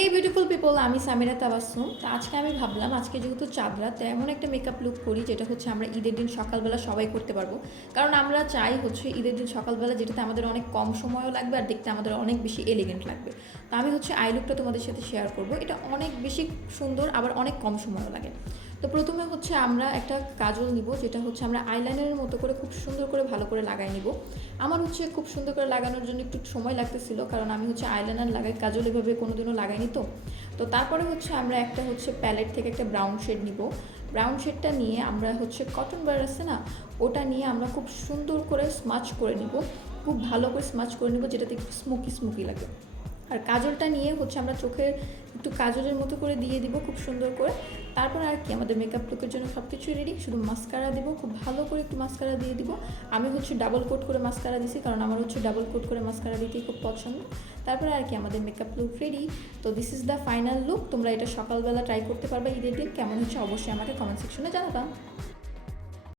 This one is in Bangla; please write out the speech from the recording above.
এই বিউটিফুল পিপল, আমি সামিরা তাবাসসুম। তো আজকে আমি ভাবলাম আজকে যেহেতু চাঁদ রাত, এমন একটা মেকআপ লুক করি যেটা হচ্ছে আমরা ঈদের দিন সকালবেলা সবাই করতে পারবো। কারণ আমরা চাই হচ্ছে ঈদের দিন সকালবেলা যেটাতে আমাদের অনেক কম সময়ও লাগবে আর দেখতে আমাদের অনেক বেশি এলিগেন্ট লাগবে। তো আমি হচ্ছে আই লুকটা তোমাদের সাথে শেয়ার করব। এটা অনেক বেশি সুন্দর, আবার অনেক কম সময়ও লাগে। তো প্রথমে হচ্ছে আমরা একটা কাজল নিব, যেটা হচ্ছে আমরা আইলাইনারের মতো করে খুব সুন্দর করে ভালো করে লাগাই নিব। আমার হচ্ছে খুব সুন্দর করে লাগানোর জন্য একটু সময় লাগতেছিল, কারণ আমি হচ্ছে আইলাইনার লাগাই, কাজল এভাবে কোনোদিনও লাগাইনি। তো তারপরে হচ্ছে আমরা একটা হচ্ছে প্যালেট থেকে একটা ব্রাউন শেড নিব। ব্রাউন শেডটা নিয়ে আমরা হচ্ছে কটন বার আছে না, ওটা নিয়ে আমরা খুব সুন্দর করে স্মাচ করে নিব, খুব ভালো করে স্মাচ করে নিব, যেটাতে একটু স্মোকি স্মোকি লাগে। আর কাজলটা নিয়ে হচ্ছে আমরা চোখের একটু কাজলের মতো করে দিয়ে দিব খুব সুন্দর করে। তারপর আর কি, আমাদের মেকআপ লুকের জন্য সব কিছুই রেডি, শুধু মাস্কারা দিব, খুব ভালো করে একটু মাস্কারা দিয়ে দিব। আমি হচ্ছে ডাবল কোট করে মাস্কারা দিছি, কারণ আমার হচ্ছে ডাবল কোট করে মাস্কারা দিতেই খুব পছন্দ। তারপরে আর কি, আমাদের মেকআপ লুক রেডি। তো this is the final look. তোমরা এটা সকালবেলা ট্রাই করতে পারবে ঈদের দিন। কেমন হচ্ছে অবশ্যই আমাকে কমেন্ট সেকশনে জানাবা।